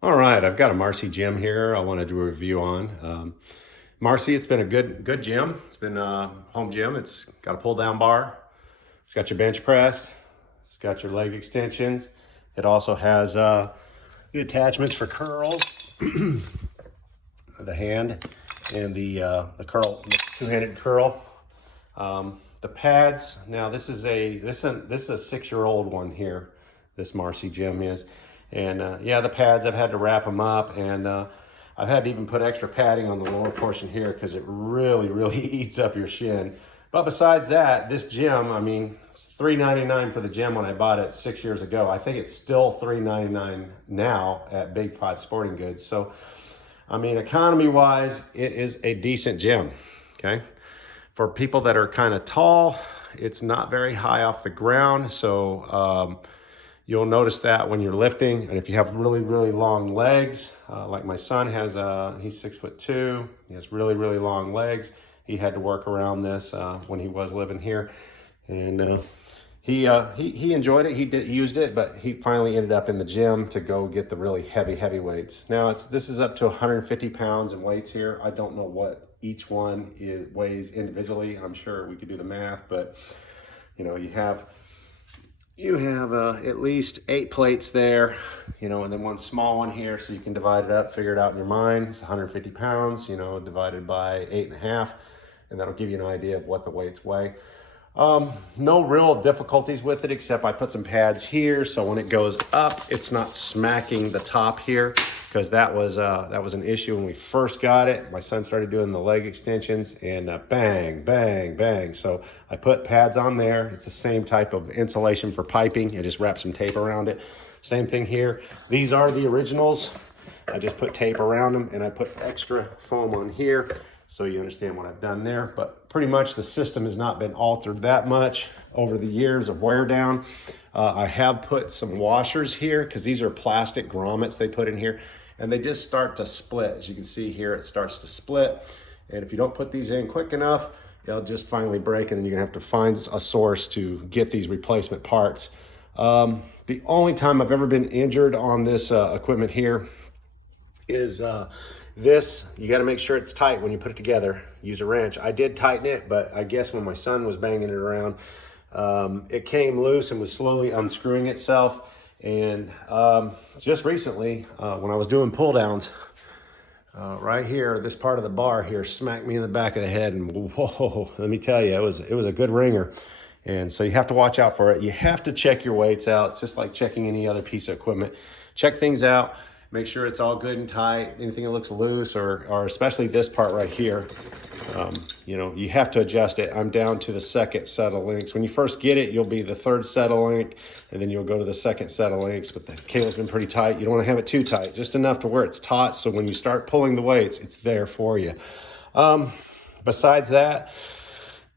All right, I've got a Marcy gym here I wanted to do a review on. Marcy, it's been a good gym. It's been a home gym. It's got a pull down bar. It's got your bench press. It's got your leg extensions. It also has the attachments for curls, the hand and the curl, the two-handed curl. The pads. Now this is a 6-year-old one here. This Marcy gym is, and yeah, the pads I've had to wrap them up, and I've had to even put extra padding on the lower portion here because it really eats up your shin. But besides that, this gym, I mean, it's $3.99 for the gym when I bought it 6 years ago. I think it's still $3.99 now at Big 5 Sporting Goods. So, I mean, economy-wise, it is a decent gym, okay? For people that are kind of tall, it's not very high off the ground. So you'll notice that when you're lifting. And if you have really long legs, like my son has, he's 6'2". He has really long legs. He had to work around this when he was living here. And he enjoyed it. He used it, but he finally ended up in the gym to go get the really heavy weights. Now this is up to 150 pounds in weights here. I don't know what each one weighs individually. I'm sure we could do the math, but you know, you have at least 8 plates there, you know, and then one small one here, so you can divide it up, figure it out in your mind. It's 150 pounds, you know, divided by 8.5, and that'll give you an idea of what the weights weigh. No real difficulties with it, except I put some pads here, so when it goes up, it's not smacking the top here, because that was an issue when we first got it. My son started doing the leg extensions, and bang. So I put pads on there. It's the same type of insulation for piping. I just wrap some tape around it. Same thing here. These are the originals. I just put tape around them, and I put extra foam on here, so you understand what I've done there. But pretty much the system has not been altered that much over the years of wear down. I have put some washers here because these are plastic grommets they put in here, and they just start to split. As you can see here, it starts to split. And if you don't put these in quick enough, they'll just finally break, and then you're gonna have to find a source to get these replacement parts. The only time I've ever been injured on this equipment here is this. You got to make sure it's tight when you put it together. Use a wrench. I did tighten it, but I guess when my son was banging it around, it came loose and was slowly unscrewing itself. And just recently, when I was doing pull downs, right here, this part of the bar here smacked me in the back of the head, and whoa, let me tell you, it was a good ringer. And so you have to watch out for it. You have to check your weights out. It's just like checking any other piece of equipment. Check things out. Make sure it's all good and tight. Anything that looks loose, or especially this part right here, you know, you have to adjust it. I'm down to the second set of links. When you first get it, you'll be the third set of link, and then you'll go to the second set of links, but the cable's been pretty tight. You don't want to have it too tight, just enough to where it's taut, so when you start pulling the weights, it's there for you. Besides that,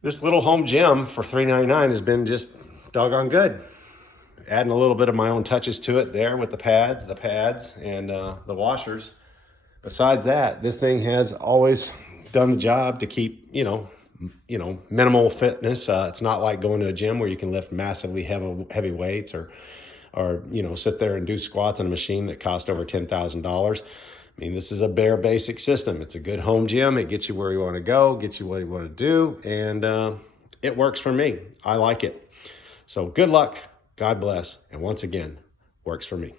this little home gym for $3.99 has been just doggone good. Adding a little bit of my own touches to it there with the pads, and the washers. Besides that, this thing has always done the job to keep, you know, minimal fitness. It's not like going to a gym where you can lift massively heavy weights, or you know, sit there and do squats on a machine that cost over $10,000. I mean, this is a bare basic system. It's a good home gym. It gets you where you want to go, gets you what you want to do, and it works for me. I like it. So good luck. God bless. And once again, works for me.